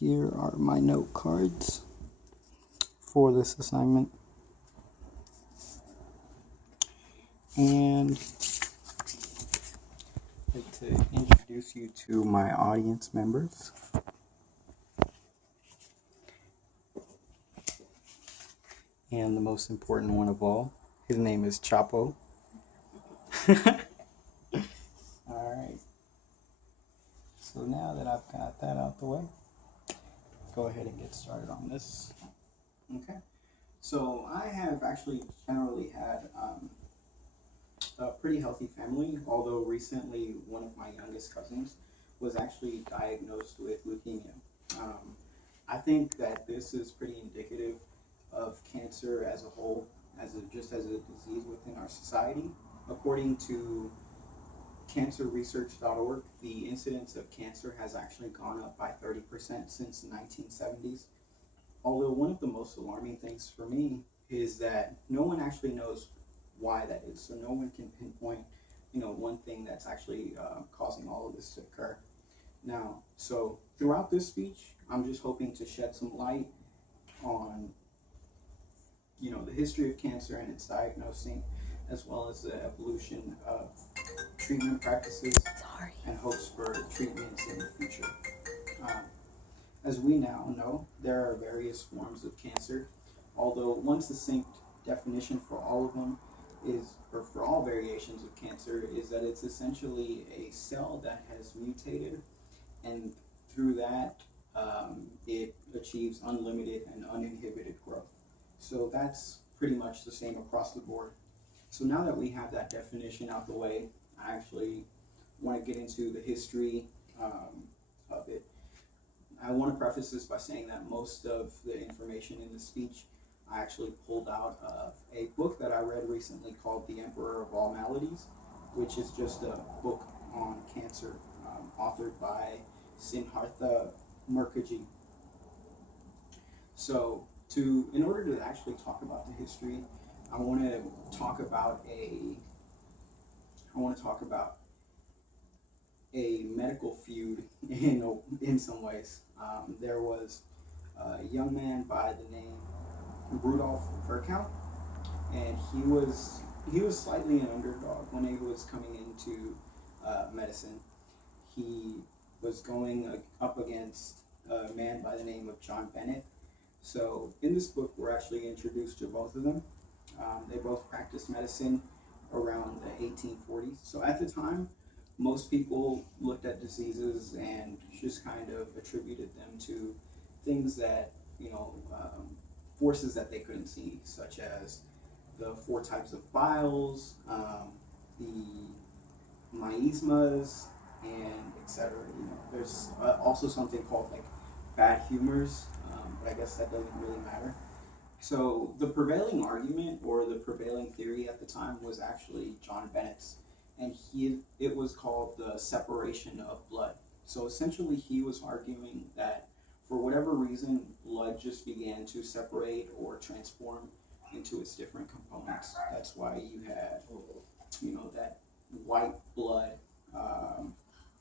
Here are my note cards for this assignment. And I'd like to introduce you to my audience members. And the most important one of all, his name is Chapo. Alright. So now that I've got that out the way, go ahead and get started on this. Okay. So I have actually generally had a pretty healthy family, although recently one of my youngest cousins was actually diagnosed with leukemia. I think that this is pretty indicative of cancer as a whole, just as a disease within our society. According to cancerresearch.org, the incidence of cancer has actually gone up by 30% since the 1970s. Although one of the most alarming things for me is that no one actually knows why that is. So no one can pinpoint, one thing that's actually causing all of this to occur. Now, so throughout this speech, I'm just hoping to shed some light on, the history of cancer and its diagnosing, as well as the evolution of treatment practices and hopes for treatments in the future. As we now know, there are various forms of cancer, although one succinct definition for all of them or for all variations of cancer, is that it's essentially a cell that has mutated, and through that, it achieves unlimited and uninhibited growth. So that's pretty much the same across the board. So now that we have that definition out the way, I actually want to get into the history of it. I want to preface this by saying that most of the information in the speech I actually pulled out of a book that I read recently called The Emperor of All Maladies, which is just a book on cancer, authored by Siddhartha Mukherjee. So in order to actually talk about the history, I want to talk about a medical feud in some ways. There was a young man by the name Rudolf Virchow, and he was slightly an underdog when he was coming into medicine. He was going up against a man by the name of John Bennett. So in this book, we're actually introduced to both of them. They both practiced medicine around the 1840s. So at the time, most people looked at diseases and just kind of attributed them to things that, forces that they couldn't see, such as the 4 types of biles, the miasmas, and etc. There's also something called like bad humors, but I guess that doesn't really matter. So the prevailing argument or the prevailing theory at the time was actually John Bennett's, and it was called the separation of blood. So essentially he was arguing that for whatever reason, blood just began to separate or transform into its different components. That's why you had, that white blood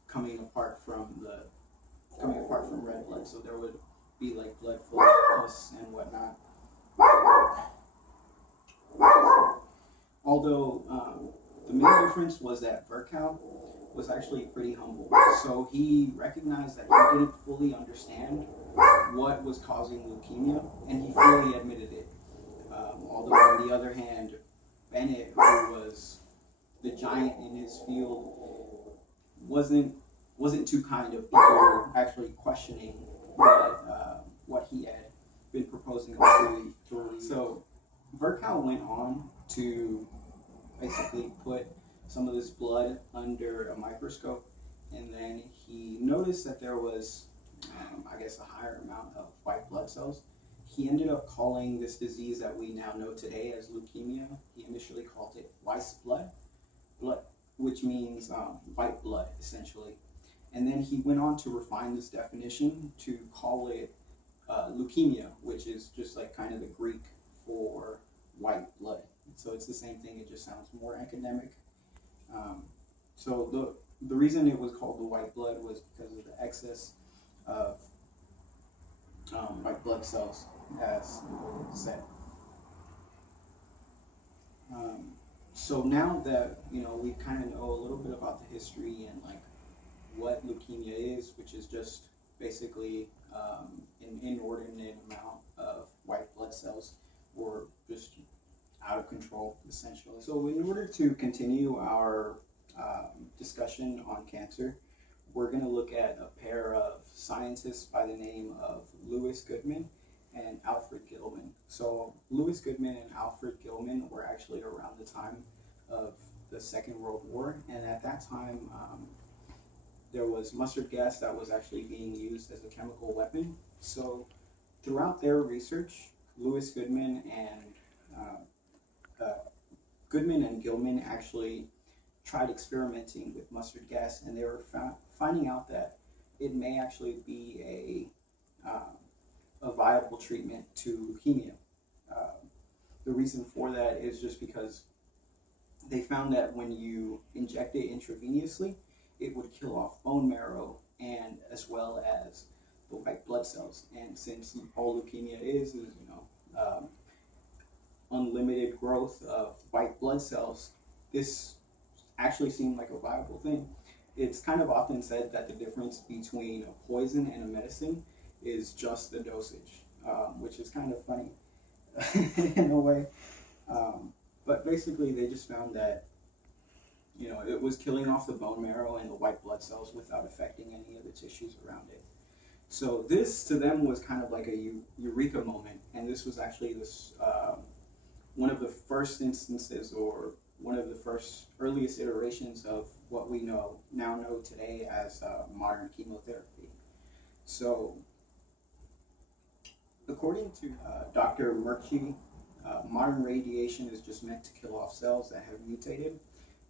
coming apart from red blood. So there would be like blood full of pus and whatnot. Although the main difference was that Virchow was actually pretty humble. So he recognized that he didn't fully understand what was causing leukemia, and he fully admitted it. Although on the other hand, Bennett, who was the giant in his field, wasn't too kind of people actually questioning what he had been proposing to release. So Virchow went on to basically put some of this blood under a microscope, and then he noticed that there was, a higher amount of white blood cells. He ended up calling this disease that we now know today as leukemia, he initially called it Weiss blood, which means white blood, essentially. And then he went on to refine this definition to call it leukemia, which is just like kind of the Greek for white blood. So it's the same thing, it just sounds more academic. So the reason it was called the white blood was because of the excess of blood cells, as said. So now that we kind of know a little bit about the history and like what leukemia is, which is just basically an inordinate amount of white blood cells, or just out of control, essentially. So in order to continue our discussion on cancer, we're going to look at a pair of scientists by the name of Louis Goodman and Alfred Gilman. So Louis Goodman and Alfred Gilman were actually around the time of the Second World War, and at that time there was mustard gas that was actually being used as a chemical weapon. So throughout their research, Louis Goodman and Gilman actually tried experimenting with mustard gas, and they were finding out that it may actually be a viable treatment to leukemia. The reason for that is just because they found that when you inject it intravenously, it would kill off bone marrow and as well as the white blood cells. And since all leukemia is unlimited growth of white blood cells, this actually seemed like a viable thing. It's kind of often said that the difference between a poison and a medicine is just the dosage, which is kind of funny in a way. But basically, they just found that it was killing off the bone marrow and the white blood cells without affecting any of the tissues around it. So this to them was kind of like a eureka moment, and this was actually one of the first instances, or one of the earliest iterations of what we now know today as modern chemotherapy. So according to Dr. Murchie, modern radiation is just meant to kill off cells that have mutated.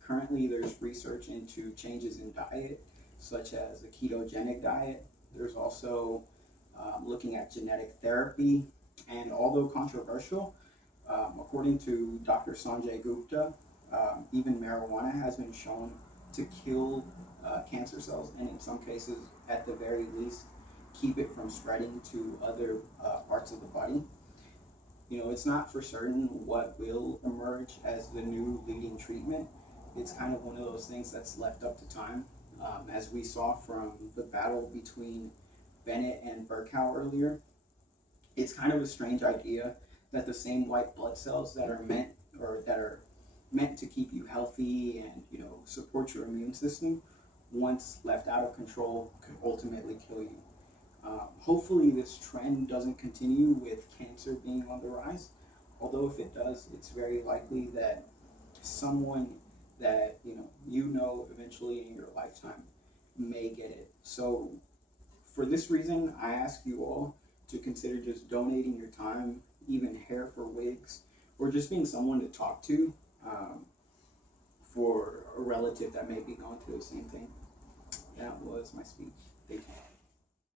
Currently, there's research into changes in diet, such as a ketogenic diet. There's also looking at genetic therapy, and although controversial, according to Dr. Sanjay Gupta, even marijuana has been shown to kill cancer cells, and in some cases, at the very least, keep it from spreading to other parts of the body. It's not for certain what will emerge as the new leading treatment. It's kind of one of those things that's left up to time. As we saw from the battle between Bennett and Virchow earlier, it's kind of a strange idea that the same white blood cells that are meant to keep you healthy and support your immune system, once left out of control, could ultimately kill you. Hopefully this trend doesn't continue with cancer being on the rise, although if it does, it's very likely that someone that eventually in your lifetime may get it. So for this reason, I ask you all to consider just donating your time, even hair for wigs, or just being someone to talk to for a relative that may be going through the same thing. That was my speech. Thank you.